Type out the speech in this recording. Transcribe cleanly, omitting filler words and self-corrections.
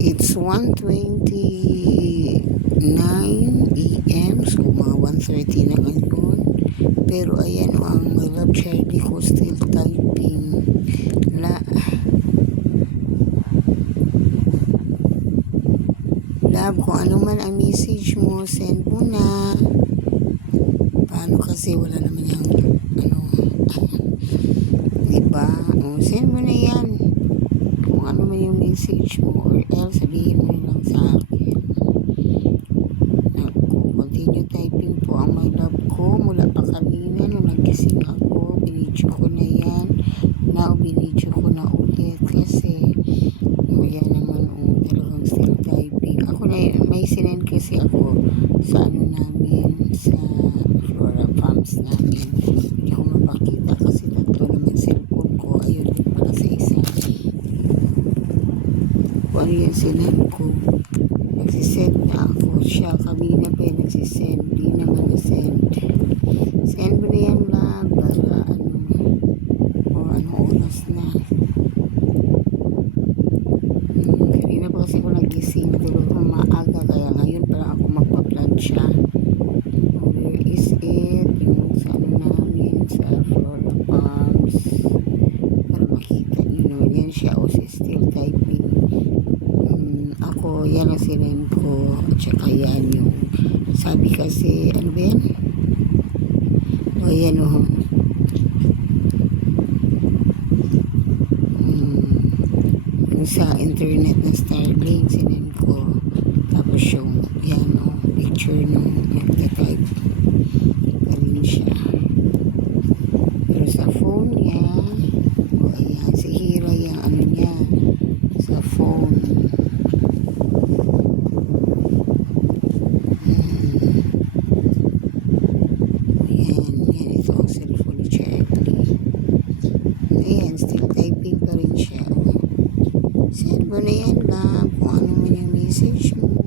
It's 1:29 AM. So, mga 1:30 na ngayon. Pero, ayan o, ang my love Charlie ko still typing. Love, kung ano man ang message mo, send mo na. Paano kasi wala naman yung, diba? O, send mo na yan. Kung ano man yung message mo, or else sabihin mo lang sa akin. Continue typing po ang my love ko mula pa kanina nung nagising ako. Binidyo ko na yan. Now, binidyo ko na ulit kasi yan naman talagang still typing. Ako na may sinend kasi ako sa namin, sa Flora Farms namin. Hindi ko mapakita kasi tatlo naman cellphone ko. Ayun din para sa isa. Kung ano yung sinend ko, nagsisend na ako. Siya kanina pa yung nagsisend. Di naman na-send. Send mo na yan lang para anong oras na. Kanina pa kasi ako nagising. Tulog ko maaga. Kaya ngayon parang ako magpa-plancha. Where is it? Yung sa namin, sa Flora Farms. Para makita nyo naman yan siya. O still typing. Ako, yan ang sinend ko. At saka yan yung sabi kasi, ano ba yan? O, yan o. Yung sa internet na Starlink, sinend ko. Tapos yung, yan o, picture nung nagtatype. Galing siya. Pero sa phone niya, o, ayan, si Hira yung ano niya, sa phone. Yan ito ang cellphone ni Charlie. Ayan, still typing pa rin siya. Send mo na yan lang kung ano man yung message mo.